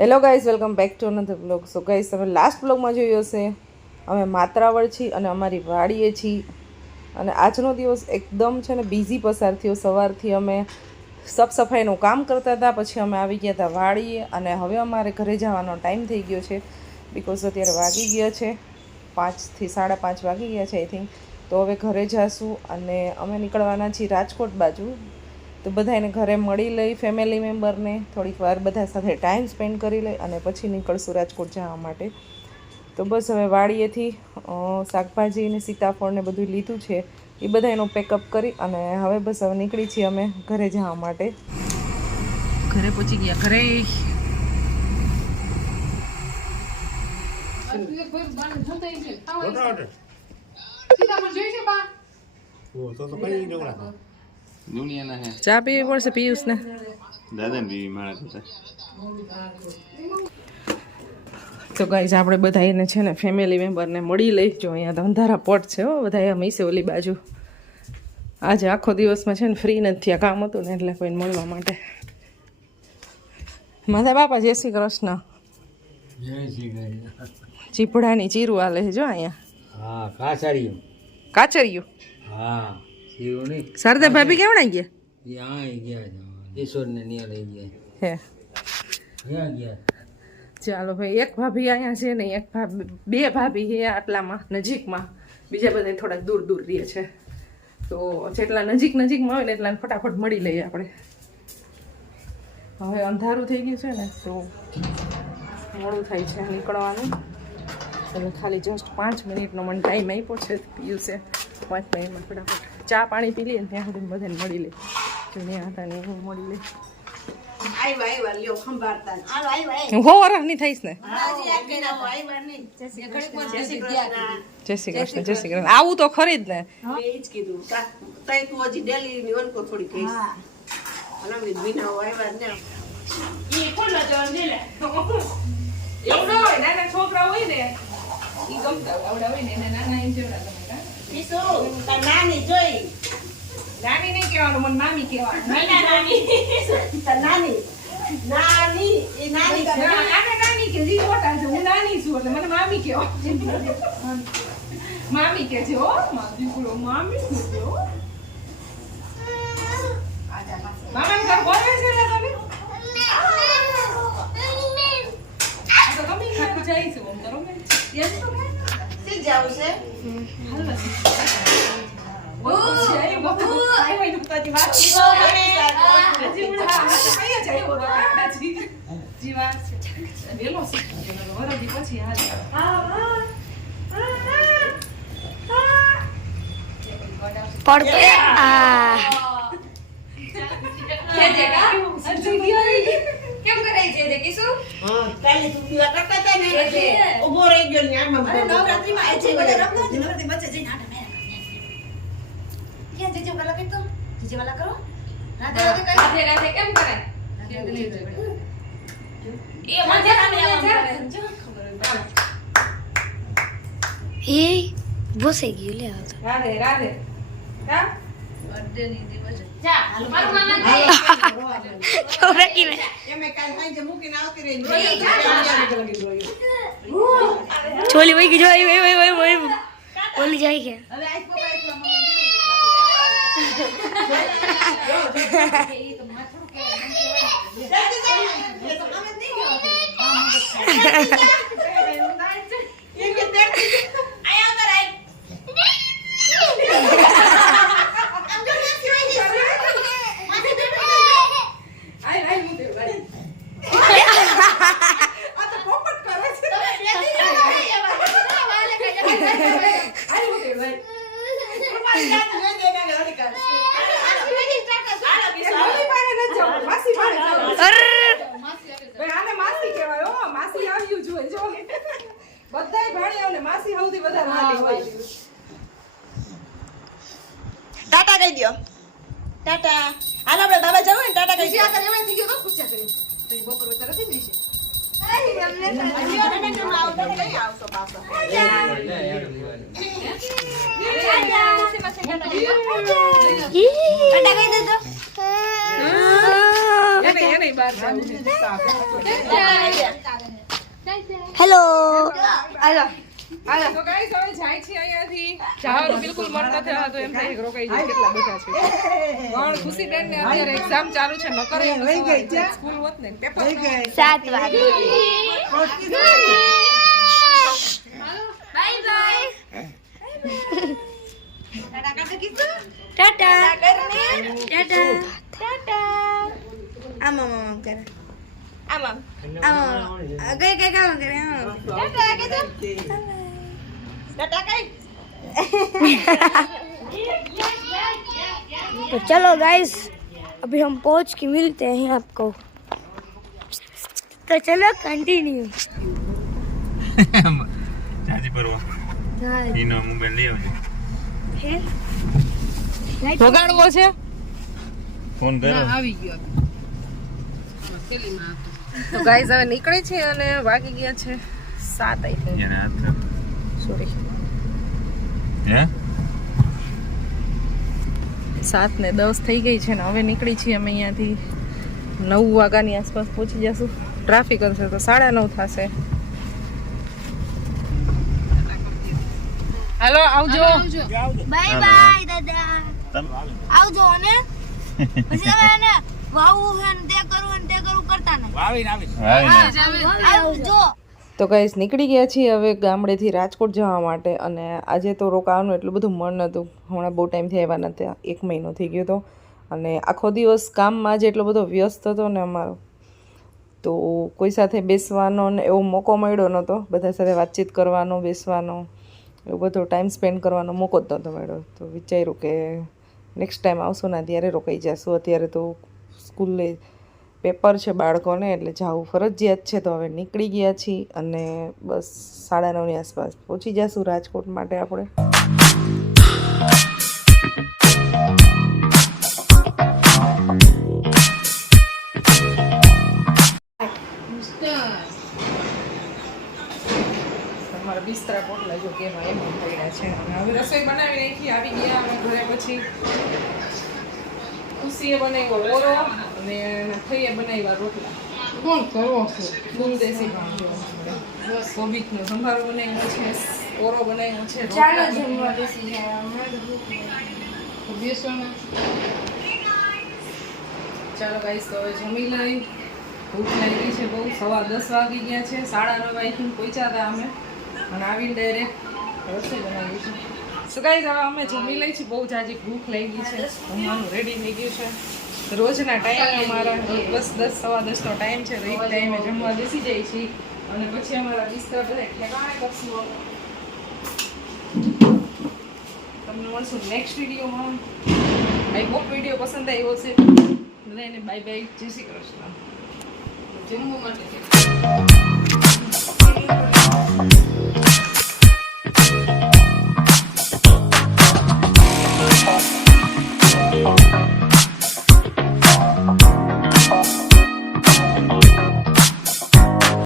Hello guys, welcome back to another blog. So guys, તમે last બ્લોગમાં જોયું હશે અમે માત્રાવળ છીએ અને અમારી વાડીએ છીએ. અને આજનો દિવસ એકદમ છે ને બિઝી પસાર થયો. સવારથી અમે સાફ સફાઈનું કામ કરતા હતા, પછી અમે આવી ગયા હતા વાડીએ અને હવે અમારે ઘરે જવાનો ટાઈમ થઈ ગયો છે. બિકોઝ અત્યારે વાગી ગયા છે 5 થી 5:30 વાગી ગયા છે આઈ થિંક. તો હવે ઘરે જઈશું અને અમે નીકળવાના છીએ રાજકોટ બાજુ. તો બધાને ઘરે મળી લઈ, ફેમિલી મેમ્બરને થોડીક વાર બધા સાથે ટાઈમ સ્પેન્ડ કરી લઈ અને પછી નીકળશું રાજકોટ જવા માટે. તો બસ હવે વાડીએથી શાકભાજી ને સીતાફળ ને બધું લીધું છે, એ બધા એનું પેકઅપ કરી અને હવે બસ હવે નીકળી છીએ અમે ઘરે જવા માટે. ઘરે પહોંચી ગયા. ઘરે ચા પીવી પડશે પિયુષ ને. તો ગાઈઝ, આપણે બધા એને છે ને ફેમિલી મેમ્બરને મળી લઈ. જો અહીંયા તો અંધારા પોટ છે હો, બધા મીસે ઓલી બાજુ. આજે આખો દિવસમાં છે ને ફ્રી નથી થયા, કામ હતું ને એટલે કોઈને મળવા માટે. માતા બાપા જય શ્રી કૃષ્ણ. ચીપડાની ચીરું આલે જો અહીંયા. કાચરિયું. શારદા ભાભી કેવડા ગયા? હે ચાલો ભાઈ, એક ભાભી અહીંયા છે ને એક ભાભી, બે ભાભી છે આટલામાં નજીકમાં, બીજા બધા થોડાક દૂર દૂર રહે છે. તો જેટલા નજીકમાં હોય ને એટલા ફટાફટ મળી લઈએ આપણે. હવે અંધારું થઈ ગયું છે ને તો મોડું થાય છે નીકળવાનું. એટલે ખાલી જસ્ટ 5 મિનિટનો મને ટાઈમ આપ્યો છે. પીયું છે 5 મિનિટમાં ફટાફટ ચા પાણી પી લઈએ ને ત્યાં સુધી બધાને મળી લે. જો ત્યાં હતા ને હું મળી લે. થઈશ ને. જય શ્રી કૃષ્ણ. આવું તો ખરી જ ને. છોકરા હોય ને ઈ ગમતા આવડા હોય ને નાના એમ જેવડા નાની જોઈ. નાની નહીં કહેવાનું, મને મામી કહેવાનું. નાની કે જી મોટા છે, હું નાની છું એટલે મને મામી કહેવાનું. મામી કે છે હો, મામી છે હો. મામા ઘર બોલે છે ને તમે? તો તમે ખાતું જઈશું હું કરો મે. યસ તો સીધ જાવ છે. હાલો ઓ જય બાપુ આઈ હોય તો તાજી વાત છે. હજી ઉડા આ તો કઈ જાય હો જી જીવા છે વેલો છે વરદી પછી હાલ. પડતો આ કે જગા અંજુ કેમ કરે છે જે કીસુ? કાલે તું પીવા કરતા હતા ને એટલે ઉભો રહી ગયો ને આમાં નવરાત્રીમાં એ છે બધા રમતો નવરાત્રી બચ્ચે જઈને આટા મેરા ક્યાં જીજે વાલા કે તો જીજે વાલા કરો રાધે રાધે કેમ કરે એ માથે રામે આમ જો ખબર એ બોસે ગયો લે આવતો રાધે રાધે કા બર્થડે ની દિવસ જા મારું મામા છોરે કી એમે કાલ સાંજે મૂકીને આવતી રહી છોલી વઈ ગઈ જો ઓય ઓલી જાય કે હવે આઈ પપ્પા એ તો માથું કે એ તો અમે નહીં ગયો એ કે તે આયા તો રાઈ ટાટા કહી દો. ટાટા હાલ આપણે બાબા જવું ને ટાટા કહી દો. આ કરે થઈ ગયો તો પૂછ્યા કરી તો ઈ બપોર વચ્ચે રથી જ રહેશે. એને બહાર જવું છે. હેલો તો ગાઈસ હવે જાય છે અહીંયાથી. જવાનું બિલકુલ મન નથી થતું, એમ થાય કે રોકાઈ જાય, કેટલા બધા છે. પણ ખુશીબેન ને અત્યારે એક્ઝામ ચાલુ છે, નકર એ સ્કૂલ હોત ને પેપર 7 વાગે. ટાટા ટાટા. આમ કરે આમ કઈ કામ કરે ટાટા કીધું ટાટા કઈ तो चलो गाइस अभी हम पहुंच के मिलते हैं आपको. तो चलो कंटिन्यू. જાજી પરવા ઈનો મોબાઈલ લઈ આવજો. વગાડવો છે. ફોન કરો. આવી ગયો. તો ગાઈસ હવે નીકળે છે અને વાગી ગયા છે 7 આઈ થિંક. એને હાથ સોરી હે 7:10 થઈ ગઈ છે ને હવે નીકળી છીએ અમે અહીંયાથી. 9 વાગ્યાની આસપાસ પહોંચી જશું. ટ્રાફિક હશે તો 9:30 થશે. હાલો આવજો. बाय बाय दादा. તમે આવજો ને પછી તમે ને વાવું હે ને તે કરું કરતા ને આવજો. તો ગાઈસ નીકળી ગયા છીએ હવે ગામડેથી રાજકોટ જવા માટે. અને આજે તો રોકાવાનું એટલું બધું મન નહોતું. હમણાં બહુ ટાઈમથી આવ્યા નહોતા, 1 મહિનો થઈ ગયો હતો. અને આખો દિવસ કામમાં જ એટલો બધો વ્યસ્ત હતો ને અમારો, તો કોઈ સાથે બેસવાનો ને એવો મોકો મળ્યો નહોતો. બધા સાથે વાતચીત કરવાનો, બેસવાનો, એવો બધો ટાઈમ સ્પેન્ડ કરવાનો મોકો જ નહોતો મળ્યો. તો વિચાર્યું કે નેક્સ્ટ ટાઈમ આવશું ને ત્યારે રોકાઈ જશું. અત્યારે તો સ્કૂલે પેપર છે બાળકોને એટલે જવું ફરજિયાત છે. તો હવે નીકળી ગયા છીએ અને બસ 9:30ની આસપાસ પહોંચી જશું રાજકોટ માટે આપણે. તમારા બિસ્તરા પોટલા જો કેવા એમ પડ્યા છે. અને હવે રસોઈ બનાવી નાખી, આવી ગયા અમે ઘરે. પછી ખુશીએ બનાવ્યો ઓરો અને થઈએ બનાવ્યા રોટલા. કોણ કરવો છે ફૂલ દેશી કોબીજનો સંભારો બનાવ્યો છે, ઓરો બનાવ્યો છે. ચાલો જમવા બેસી જાય. ચાલો ગાઈસ તો હવે જમી લઈ. ભૂખ લાગી છે બહુ. 10:15 વાગી ગયા છે. 9:30 વાગ્યે પહોંચ્યા હતા અમે અને આવીને ડાયરેક્ટ રસોઈ બનાવી છે. સો ગાઈસ હવે અમે જમી લઈ છીએ. બહુ જાજી ભૂખ લાગી છે. જમવાનું રેડી થઈ ગયું છે. રોજના ટાઈમે અમારા બસ 10:15 નો ટાઈમ છે. તો એક ટાઈમે જમવા બેસી જાય છે અને પછી અમારા બિસ્તરા બધા ઠેકાણે કરશું. તમને મળશું નેક્સ્ટ વિડીયોમાં. આઈ હોપ વિડીયો પસંદ આવ્યો છે. બધાને બાય બાય, જય શ્રી કૃષ્ણ. જમવા માટે